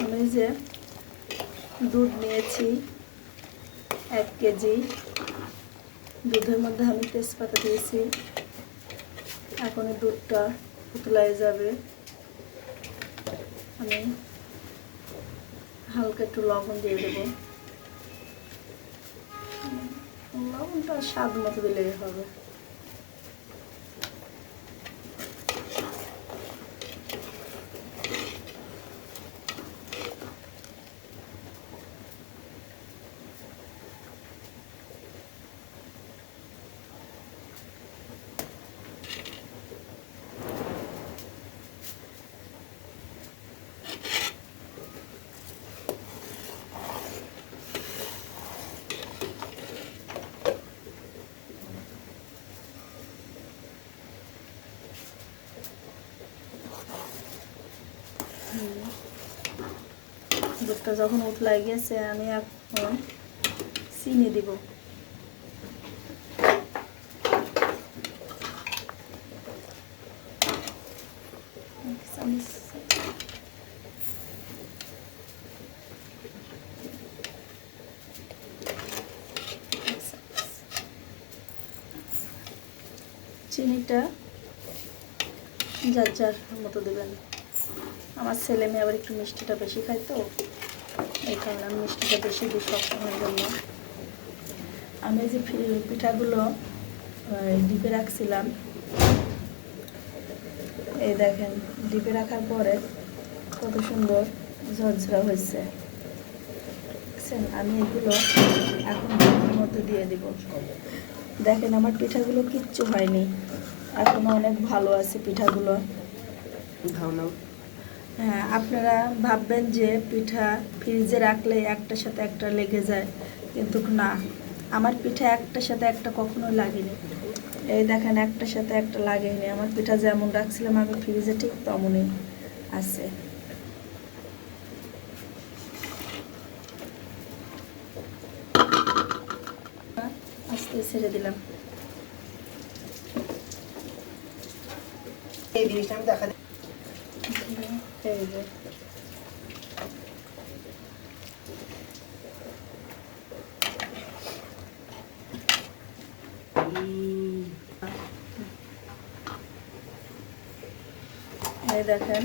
আমি যে দুধ নিয়েছি 1 কেজি। দুধের মধ্যে আমি তেজপাতা দিয়েছি। এখন এই দুধটা উতলায় যাবে। আমি হালকা একটু লবণ দিয়ে দেবো। লবণটা স্বাদ মতো দিলেই হবে। দুধটা যখন উতলাই গেছে আমি এখন চিনি দিব। চিনিটা যার যার মতো দেবেন। আমার ছেলে মেয়ে আবার একটু মিষ্টিটা বেশি খায়, তো এই কারণে আমি মিষ্টিটা বেশি দিই সবসময়ের জন্য। আমি যে পিঠাগুলো ডিপে রাখছিলাম, এই দেখেন ডিপে রাখার পরে কত সুন্দর ঝরঝরা হয়েছে। আমি এগুলো এখন ডিপের মধ্যে দিয়ে দিব। দেখেন আমার পিঠাগুলো কিচ্ছু হয়নি, এখনো অনেক ভালো আছে পিঠাগুলো। হ্যাঁ, আপনারা ভাববেন যে পিঠা ফ্রিজে রাখলে একটার সাথে একটা লেগে যায়, কিন্তু না, আমার পিঠা একটার সাথে একটা কখনো লাগেনি। এই দেখেন একটার সাথে একটা লাগেনি। আমার পিঠা যেমন রাখছিলাম আমি ফ্রিজে ঠিক তেমনই আছে। আস্তে ছেড়ে দিলাম। এই জিনিসটা আমি দেখা এই যে এই দেখেন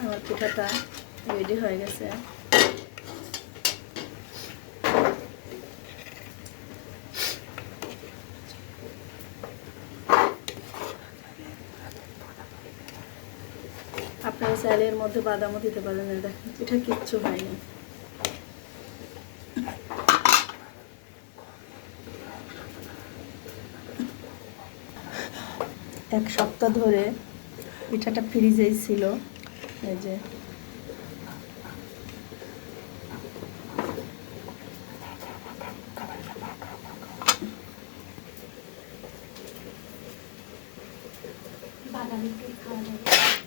আমার পিঠাটা রেডি হয়ে গেছে। আপনারা চাইলে এর মধ্যে বাদামও দিতে পারেন। দেখেন পিঠা কিচ্ছু হয়নি। এক সপ্তাহ ধরে পিঠাটা ফ্রিজেই ছিল। এই যে বাদাম খাওয়া যাবে।